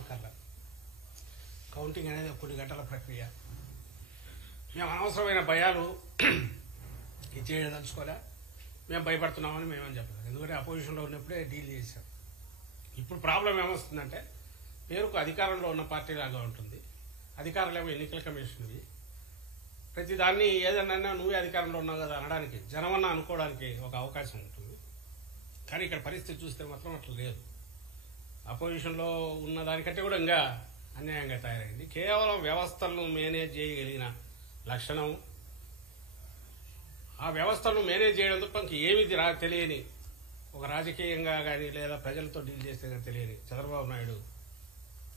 నమ్మకర్లా. Counting అనేది కొన్ని గంటల ప్రక్రియ. మేము అనవసరమైన భయాలు చేయదలుచుకోలే. మేము భయపడుతున్నామని మేమని చెప్పలేదు. ఎందుకంటే అపోజిషన్లో ఉన్నప్పుడే డీల్ చేశాం. ఇప్పుడు ప్రాబ్లం ఏమొస్తుందంటే పేరుకు అధికారంలో ఉన్న పార్టీ లాగా ఉంటుంది. అధికారులేమో ఎన్నికల కమిషన్వి. ప్రతి దాన్ని ఏదన్నా నువ్వే అధికారంలో ఉన్నావు కదా అనడానికి, జనమన్నా అనుకోవడానికి ఒక అవకాశం ఉంటుంది. కానీ ఇక్కడ పరిస్థితి చూస్తే మాత్రం అట్లా లేదు. అపోజిషన్లో ఉన్న దానికంటే కూడా ఇంకా అన్యాయంగా తయారైంది. కేవలం వ్యవస్థలను మేనేజ్ చేయగలిగిన లక్షణం, ఆ వ్యవస్థలను మేనేజ్ చేయడం తప్ప ఏమి తెలియని ఒక రాజకీయంగా కానీ లేదా ప్రజలతో డీల్ చేస్తే కానీ తెలియని చంద్రబాబు నాయుడు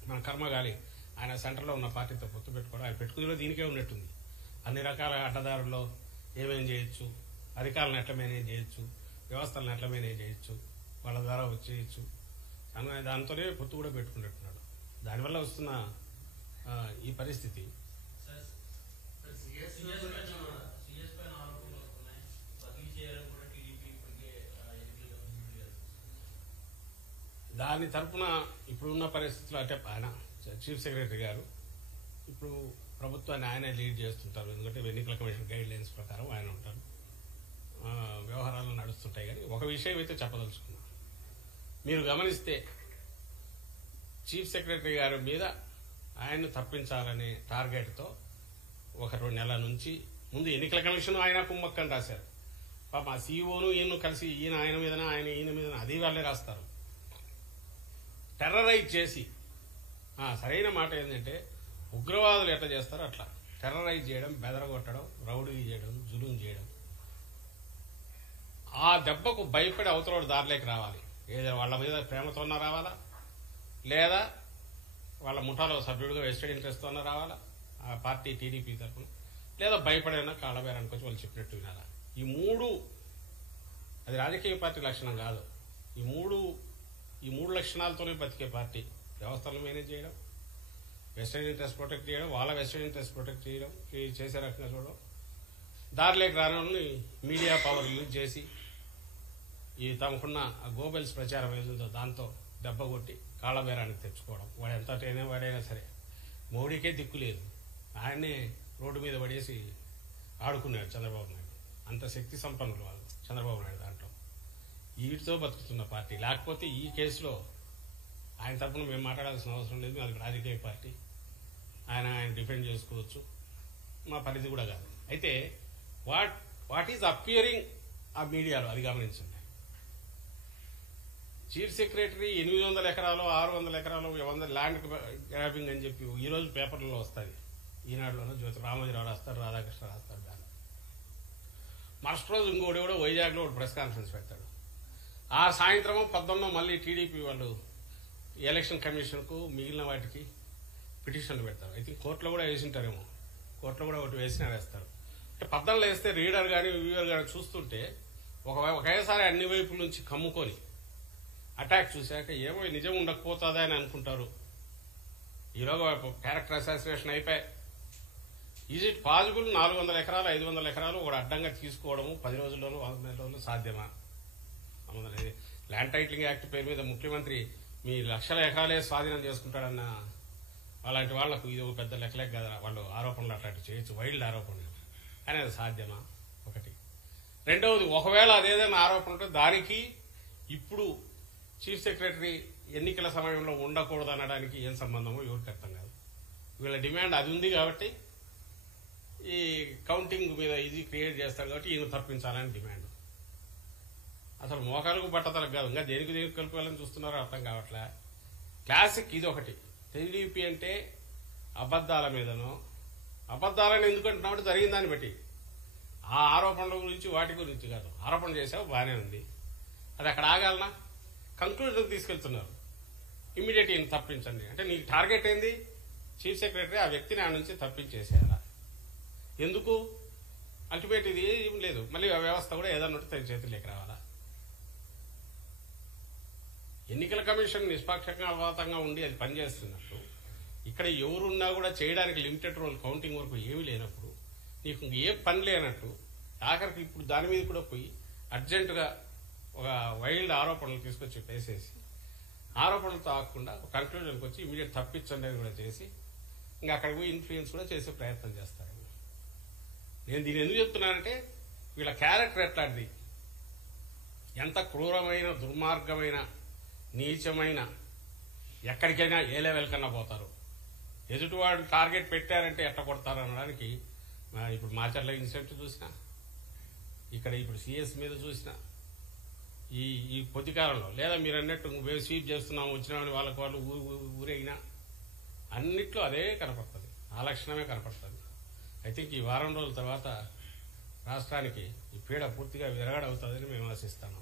మన కర్మగాలి ఆయన సెంటర్లో ఉన్న పార్టీతో పొత్తు పెట్టుకోవడం, ఆయన పెట్టుకునే దీనికే ఉన్నట్టుంది. అన్ని రకాల అడ్డదారుల్లో ఏమేం చేయొచ్చు, అధికారులను ఎట్లా మేనేజ్ చేయొచ్చు, వ్యవస్థలను ఎట్లా మేనేజ్ చేయొచ్చు, వాళ్ళ ద్వారా వచ్చేయచ్చు అన్న దాంతోనే పొత్తు కూడా పెట్టుకున్నట్టున్నాడు. దానివల్ల వస్తున్న ఈ పరిస్థితి దాని తరఫున ఇప్పుడున్న పరిస్థితుల్లో అంటే ఆయన చీఫ్ సెక్రటరీ గారు ఇప్పుడు ప్రభుత్వాన్ని ఆయనే లీడ్ చేస్తుంటారు. ఎందుకంటే ఎన్నికల కమిషన్ గైడ్ లైన్స్ ప్రకారం ఆయన ఉంటారు, వ్యవహారాలు నడుస్తుంటాయి. కానీ ఒక విషయం అయితే చెప్పదలుచుకున్నా, మీరు గమనిస్తే చీఫ్ సెక్రటరీ గారి మీద ఆయన్ను తప్పించాలనే టార్గెట్తో 1-2 నెలల నుంచి ముందు ఎన్నికల కమిషన్ ఆయన కుమ్మక్కని రాశారు. పాప ఆ సీఈఓను ఈయన కలిసి ఆయన మీదన ఈయన మీదన అది వాళ్ళే రాస్తారు. టెర్రరైజ్ చేసి సరైన మాట ఏంటంటే ఉగ్రవాదులు ఎట్లా చేస్తారో అట్లా టెర్రరైజ్ చేయడం, బెదరగొట్టడం, రౌడీ చేయడం, జులుం చేయడం. ఆ దెబ్బకు భయపడి అవతల దారిలోకి రావాలి. ఏదైనా వాళ్ళ మీద ప్రేమతోన్నా రావాలా, లేదా వాళ్ళ ముఠాలో సభ్యుడిగా వెస్టెడ్ ఇంట్రెస్ట్తోన్నా రావాలా ఆ పార్టీ టీడీపీ తరఫున, లేదా భయపడైనా కాళ్ళబేరానికి వచ్చి వాళ్ళు చెప్పినట్టు వినాలా. ఈ మూడు అది రాజకీయ పార్టీ లక్షణం కాదు. ఈ మూడు లక్షణాలతోనే బతికే పార్టీ వ్యవస్థలను మేనేజ్ చేయడం, వెస్టర్న్ ఇంట్రెస్ట్ ప్రొటెక్ట్ చేయడం, వాళ్ళ వెస్టర్న్ ఇంట్రెస్ట్ ప్రొటెక్ట్ చేయడం, చేసే రకంగా చూడడం, దారిలోకి రాని మీడియా పవర్ యూజ్ చేసి ఈ తమకున్న గోబెల్స్ ప్రచారం ఏదో దాంతో దెబ్బ కొట్టి కాళ్ళబేరానికి తెచ్చుకోవడం. వాడు ఎంతటైనా వాడైనా సరే మోడీకే దిక్కు లేదు, ఆయన్నే రోడ్డు మీద పడేసి ఆడుకున్నాడు చంద్రబాబు నాయుడు. అంత శక్తి సంపన్నులు వాళ్ళు చంద్రబాబు నాయుడు దాంట్లో. వీటితో బతుకుతున్న పార్టీ. లేకపోతే ఈ కేసులో ఆయన తరఫున మేము మాట్లాడాల్సిన అవసరం లేదు. అది రాజకీయ పార్టీ, ఆయన డిఫెండ్ చేసుకోవచ్చు, మా పరిధి కూడా కాదు. అయితే వాట్ ఈజ్ అపియరింగ్ ఆ మీడియాలో అది గమనించండి. చీఫ్ సెక్రటరీ 800 ఎకరాలు 600 ఎకరాలు 100 ల్యాండ్ గ్రాబింగ్ అని చెప్పి ఈరోజు పేపర్లలో వస్తుంది. ఈనాడులోనూ జ్యోతి రామోజీరావు రాస్తారు, రాధాకృష్ణ రాస్తారు. దాన్ని మరుసటి రోజు ఇంకోటి కూడా వైజాగ్లో ఒక ప్రెస్ కాన్ఫరెన్స్ పెడతాడు. ఆ సాయంత్రం 11 మళ్ళీ టీడీపీ వాళ్ళు ఎలక్షన్ కమిషన్కు మిగిలిన వాటికి పిటిషన్లు పెడతారు. ఐ థింక్ కోర్టులో కూడా వేసింటారేమో, కోర్టులో కూడా ఒకటి వేస్తారు. అంటే 14 వేస్తే రీడర్ కానీ వ్యూవర్ కానీ చూస్తుంటే ఒకేసారి అన్ని వైపుల నుంచి కమ్ముకొని అటాక్ చూశాక ఏమో నిజం ఉండకపోతుందా అని అనుకుంటారు. ఈలోగా క్యారెక్టర్ అసాసినేషన్ అయిపోయి ఈజ్ ఇట్ పాసిబుల్ 400 ఎకరాలు 500 ఎకరాలు ఒక అడ్డంగా తీసుకోవడము 10 రోజుల్లోనూ 100 రోజుల్లో సాధ్యమా? ల్యాండ్ టైటిలింగ్ యాక్ట్ పేరు మీద ముఖ్యమంత్రి మీ లక్షల ఎకరాలే స్వాధీనం చేసుకుంటాడన్న అలాంటి వాళ్లకు ఇది ఒక పెద్ద లెక్కలే కదా. వాళ్ళు ఆరోపణలు అట్లాంటివి చేయొచ్చు, వైల్డ్ ఆరోపణలు. కానీ అది సాధ్యమా? ఒకటి. రెండవది, ఒకవేళ అదేదైనా ఆరోపణ ఉంటే దానికి ఇప్పుడు చీఫ్ సెక్రటరీ ఎన్నికల సమయంలో ఉండకూడదు అనడానికి ఏం సంబంధమో ఎవరికి అర్థం కాదు. వీళ్ళ డిమాండ్ అది ఉంది కాబట్టి ఈ కౌంటింగ్ మీద ఇది క్రియేట్ చేస్తారు కాబట్టి ఈయన తప్పించాలని డిమాండ్. అసలు మోకాలకు బట్టతలకు కాదు, ఇంకా దేనికి కలుపుకోవాలని చూస్తున్నారో అర్థం కావట్లే. క్లాసిక్ ఇది ఒకటి. టీడీపీ అంటే అబద్దాల మీదనో, అబద్దాలని ఎందుకంటున్నామంటే జరిగిన దాన్ని బట్టి, ఆ ఆరోపణల గురించి వాటి గురించి కాదు. ఆరోపణ చేసావు బాగానే ఉంది, అది అక్కడ ఆగాలనా? కంక్లూజన్ తీసుకెళ్తున్నారు. ఇమ్మీడియట్ ఈయన తప్పించండి అంటే నీకు టార్గెట్ ఏంది? చీఫ్ సెక్రటరీ ఆ వ్యక్తిని ఆ నుంచి తప్పించేసేయాలా? ఎందుకు? అల్టిమేట్ ఇది ఏం లేదు, మళ్ళీ ఆ వ్యవస్థ కూడా ఏదన్నా ఉంటే తన చేతుల్లోకి రావాలా? ఎన్నికల కమిషన్ నిష్పక్షపాతంగా ఉండి అది పనిచేస్తున్నట్టు ఇక్కడ ఎవరున్నా కూడా చేయడానికి లిమిటెడ్ రోల్ కౌంటింగ్ వరకు ఏమీ లేనప్పుడు, నీకు ఏ పని లేనట్టు ఆఖరికి ఇప్పుడు దాని మీద కూడా పోయి అర్జెంటుగా ఒక వైల్డ్ ఆరోపణలు తీసుకొచ్చి వేసేసి ఆరోపణలతో ఆగకుండా కంక్లూజన్కి వచ్చి ఇమీడియట్ తప్పించండి అని కూడా చేసి ఇంకా అక్కడికి పోయి ఇన్ఫ్లుయెన్స్ కూడా చేసే ప్రయత్నం చేస్తారు. నేను దీన్ని ఎందుకు చెప్తున్నానంటే వీళ్ళ క్యారెక్టర్ ఎట్లాంటిది, ఎంత క్రూరమైన దుర్మార్గమైన నీచమైన ఎక్కడికైనా ఏ లెవెల్ కన్నా పోతారు. ఎదుటివాడు టార్గెట్ పెట్టారంటే ఎట్ట కొడతారు అనడానికి ఇప్పుడు మాచర్ల ఇన్సిడెంట్ చూసినా, ఇక్కడ ఇప్పుడు సిఎస్ మీద చూసినా, ఈ కొద్ది కాలంలో లేదా మీరు అన్నట్టు మేము స్వీప్ చేస్తున్నాము వచ్చిన వాళ్ళకి వాళ్ళు ఊరేగినా అన్నిట్లో అదే కనపడుతుంది, ఆ లక్షణమే కనపడుతుంది. ఐ థింక్ ఈ వారం రోజుల తర్వాత రాష్ట్రానికి ఈ పీడ పూర్తిగా విరగడవుతుందని మేము ఆశిస్తాము.